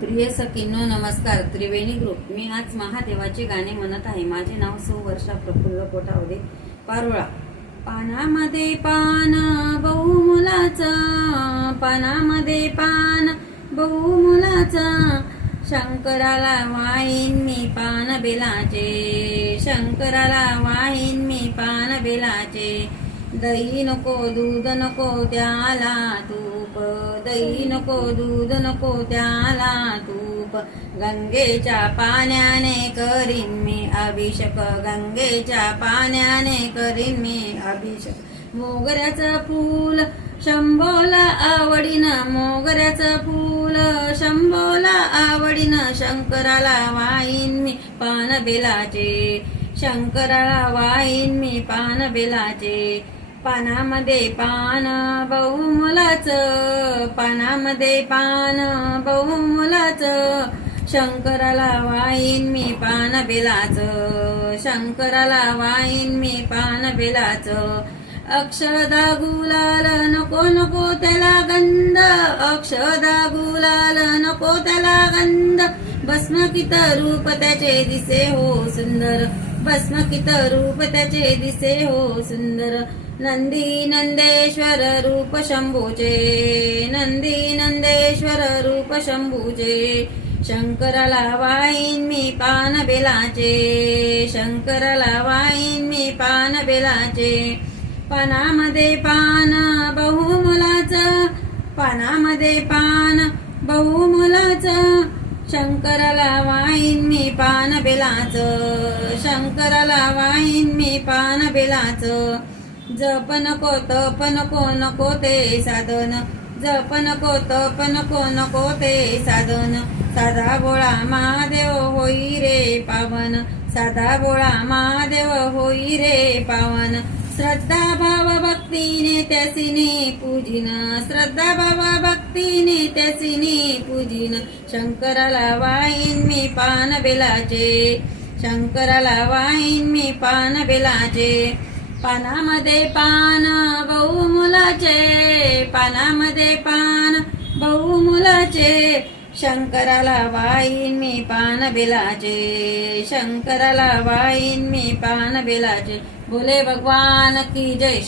प्रिय सखींनो नमस्कार. त्रिवेणी ग्रुप. मी आज महादेवाचे गाणे म्हणत आहे. माझे नाव सुवर्षा प्रफुल्ल कोठावदे पारोळा. पानामध्ये पान बहुमुलाचं, पानामध्ये पान बहुमुलाचं, शंकराला वाहीन मी पान बेलाचे, शंकराला वाहीन मी पान बेलाचे. दही नको दूध नको त्याला तूप, दही नको दूध नको त्याला तूप. गंगेच्या पाण्याने करीन मी अभिषेक, गंगेच्या पाण्याने करीन मी अभिषेक. मोगऱ्याचं फूल शंभोला आवडीन, मोगऱ्याचं फूल शंभोला आवडीन. शंकराला वाहीन मी पान बेलाचे, शंकराला वाहीन मी पान बेलाचे. पानामध्ये पान बहुमुलाचं, पानामध्ये पान बहुमुलाचं, शंकराला वाहीन मी पान बेलाचं, शंकराला वाहीन मी पान बेलाचं. अक्षदा गुलाल नको नको त्याला गंध, अक्षदा गुलाल नको त्याला गंध. भस्मकित रूप त्याचे दिसे हो सुंदर, भस्मकित रूप त्याचे दिसे हो सुंदर. नंदी नंदेश्वर रूप शंभूचे, नंदी नंदेश्वर रूप शंभूचे. शंकराला वाहीन मी पान बेलाचे, शंकराला वाहीन मी पान बेलाचे. पानामध्ये पान बहुमुलाचं, पानामध्ये पान बहुमुलाचं, शंकराला वाहीन मी पान बेलाचं, शंकराला वाहीन मी पान बेलाचं. जप नको तप नको नको ते साधन, जप नको तप नको नको ते साधन. साधा बोळा महादेव होई रे पावन, साधा बोळा महादेव होई रे पावन. श्रद्धा भाव भक्तीने त्यासीने पूजिन, श्रद्धा भाव भक्तीने त्यासीने पूजिन. शंकराला वाहीन मी पान बेलाचे, शंकराला वाहीन मी पान बेलाचे. पानामध्ये पान बहुमुलाचे, पानामध्ये पान बहुमुलाचे, शंकराला वाहीन मी पान बेलाचे, शंकराला वाहीन मी पान बेलाचे. बोले भगवान की जय.